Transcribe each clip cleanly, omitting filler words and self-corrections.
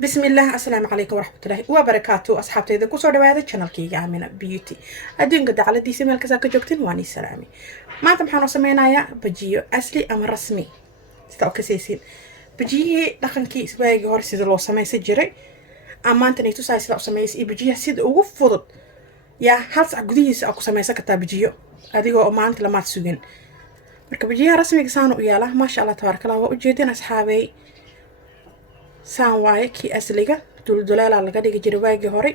بسم الله السلام عليكم ورحمة الله وبركاته أصحابتي إذا كسر دواء channel كي عامنا بيوتي أدين قد على دي سمال كذا كجوكتين واني سلامي ما تمحنا سمينا يا بجيو أصلي أم رسمي استو كسيسين بجيه دخن كي سباقي هور سيد الله سمي سجري أما أنت نيتو سايس لا سمي سي بجيه سيد وفضل يا هالس عقديس أكو سمي سكتا بجيو أديو أما أنت لما تسوين مركب بجيه رسمي كسانو يالا ما شاء الله تبارك الله وجيتين أصحابي saan waaye kii asliga duldulaala laga dhigi jiray waagii hore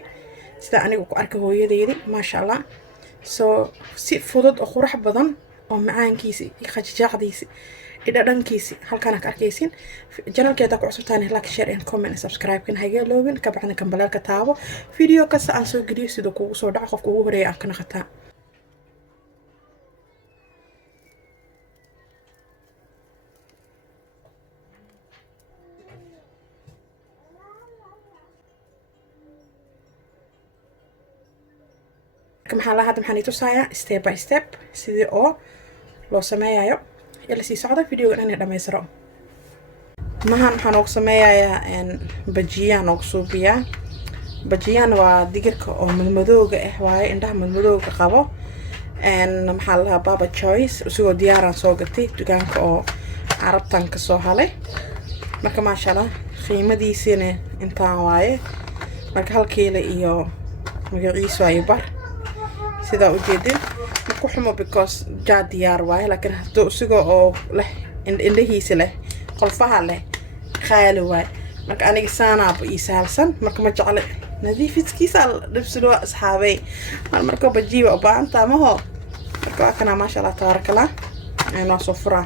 sida anigu ku arkay hooyadeedii maasha Allah soo si fudud oo qurux badan oo macaankiisi iyo qajajaacdiisi iyo dhadhankiisi halkaan ka arkaysiin channelkeeda ku cusubtaan like share and comment subscribe kan haga loobin ka bacna kan balaalka taabo video kasta aan soo geliyo sida kugu soo dhaco qofka ugu horeeya aan ka naqataa maxaa la hadda maxaan itusayaa step by step sidii oo loo sameeyayo ila sii socda video inaan dhameystiro maxaan ugu sameeyayaa bajiyaan ugu suubiyaa bajiyaan waa digirka oo madmadowga ah waaye indhaha madmadowga qabo maxaa la baba choice usigoo diyaaraan soo gatay dukaanka oo carabtan ka soo halay marka maasha Allah qiimadiisina intaan waaye marka hal kiilo iyo magaciisu ay bar sida u jeedin ku xumo because jaa diyaar waaye laakiin hadoo usigo oo leh indhihiisa leh qolfaha leh qaali waay marka aniga saanaaba ii sahalsan marka ma jecla nadiifiskiisa dhibsado asxaabay marka bajiiba u baahan taamaho marka kana maasha Allah tabarakallah ayna soo furaa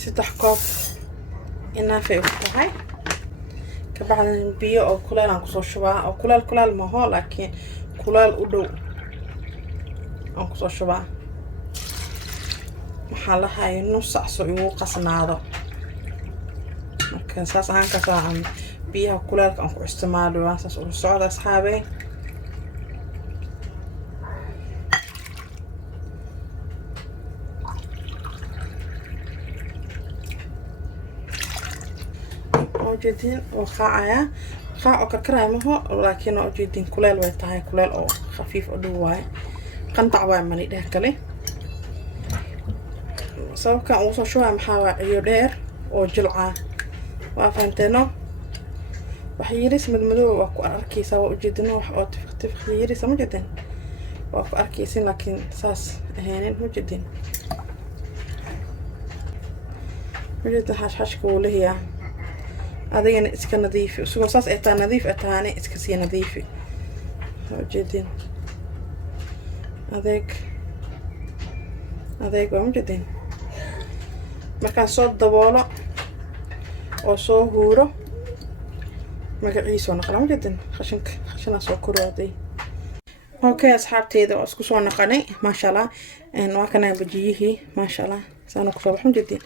saddex koob inaafay u tahay ka bacdan biyo oo kuleel aan ku soo shubaa oo kuleel ma ho laakiin kuleel u dhow aan ku soo shubaa maxaa la hayo nus saac soo igu qasnaado marka saas aan ka saacan biyaha kuleelka aan ku isticmaalo waa saas u socda asxaabay جدين وخاعة خاعة كركرة مهو لكن جدين كلال ويتاهي كلال أو خفيف أدواي قنطع واي مالي ده كلي سواء كان وصل شوية محاوى يودير أو جلعة وافنتينو وحيريس مدمدو وكو أركي سواء جدين وحو تفخ يريس مو جدين وكو أركيسين لكن ساس هينين مو جدين وجدين حاش كولي هي هذا إسكا نظيفي وسوق صاص إتا نظيف إتاني إسكا سي نظيفي جدين هذاك وهم جدين مركان صوت دبولة أو صو هورو مقعيسو نقرام جدين خشنا صو كرودي اوكي أصحابتي إذا أسكو صو نقاني ما شاء الله إن واكنا بجيهي ما شاء الله سانو كسو بحم جدين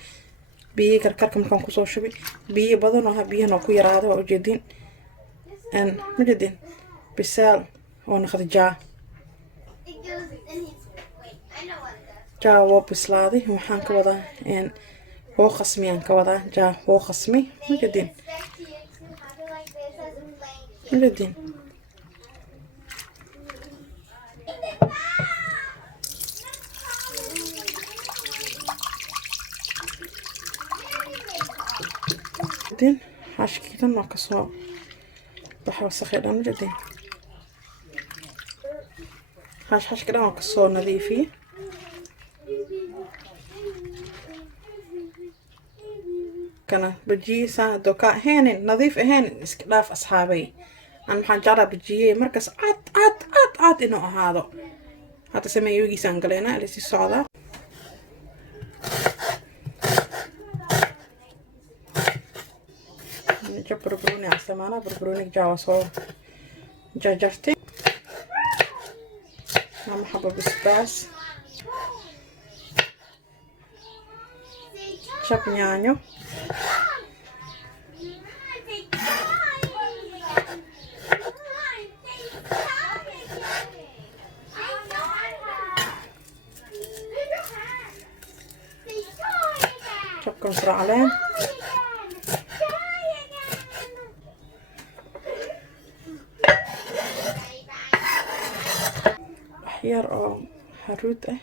biyo karkarka markaan ku soo shubi biyo badan oo biyaha ku yaraado oo jeedin ma jeedin bisaal oo naqdjaa jaa waa bislaaday waxaan ka wadaa oo qasmiyaan ka wadaa jaa oo qasmi ma jeedin حاشكي لنا كسو بحر سخير أنا جدين حاش كده كسو نظيفي كنا بجي سنة دوكا هين نظيف هين اسكلاف أصحابي أنا محن جرب بجي مركز عاد إنه هذا هذا سميه يجي سانجلينا اللي صعدة نجيب بربروني على السمانة بربروني جاوسو جاجرتي مع حبة بسباس شاب نيانيو شاب كنسر عليه أحيار أو هرود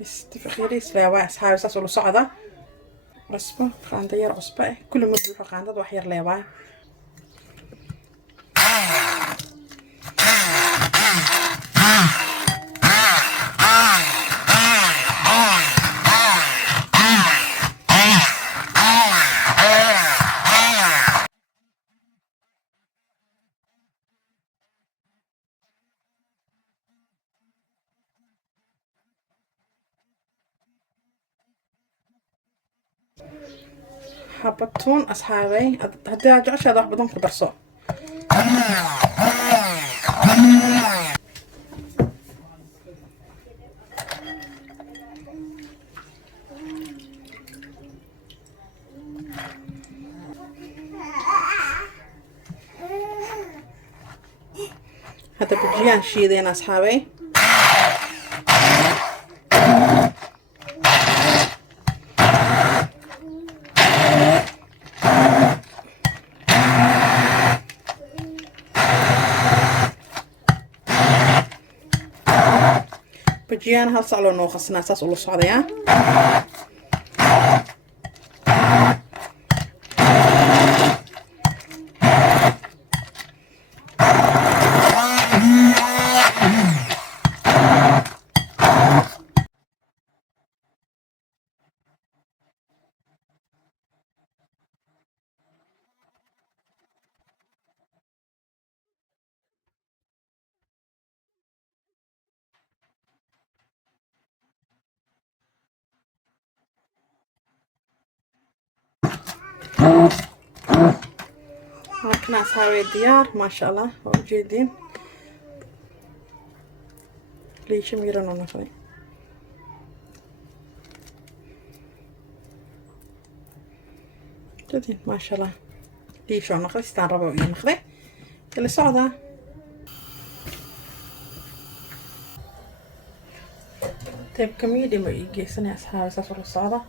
بس تفخيري سلاوا أصحاب أساس ولا صعدة عصبة قاندة ير عصبة كل ما بروح قاندة وحير ليوا حبتون أصحابي هدي أرجعش هذا بدون كدرسو هذا بجيان شيدين أصحابي بجيان هل صعلو نو خصنا أساس ولا صعدة هاكنا أصحابي الديار ما شاء الله موجودين ليش ميرنا نخلي جدين ما شاء الله ليش نخلي ستان ربع نخلي اللي صعدة طيب كمية دي ما يجي سنة أصحابي سافروا الصعدة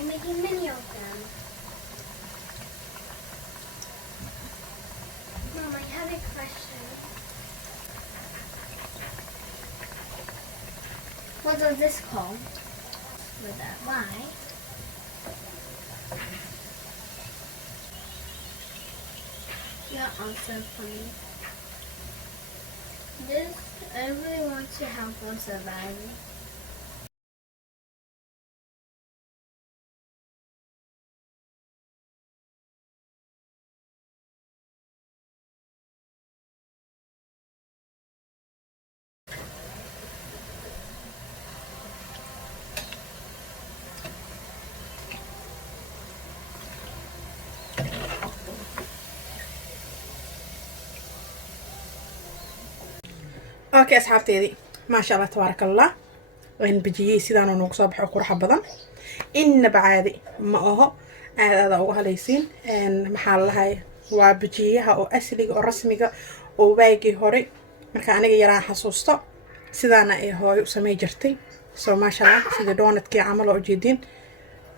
I'm making many of them. Mom, I have a question. What does this call? With that Y. You're also funny. This, I really want to help them survive. اوكي اصحابتي ما شاء الله تبارك الله وين بجي سيدان نوق صباح قرحه بدن ان بعادي ما اهو aad ugu halaysiin maxaa lahay waa bijiyaha oo asliga oo rasmiga oo waagii hore marka aniga yaraan xasuusto sidaana ay hooyo u sameey jirtay soo ma sha Allah sida doonadkii camal oo jeedin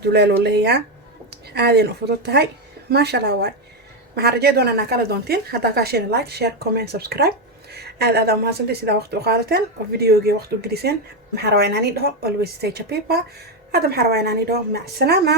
duleelo leeyaa aadeen u fudud tahay ma sha Allah waay maxaa rajay doonana kala doontiin hadda ka share like share comment subscribe aad ma hasantii sida waqti u qaadateen oo videoga waqti u geliseen maxaa rabaa inaan idho always stay happy hada maxaa rabaa inaan idho mac salaama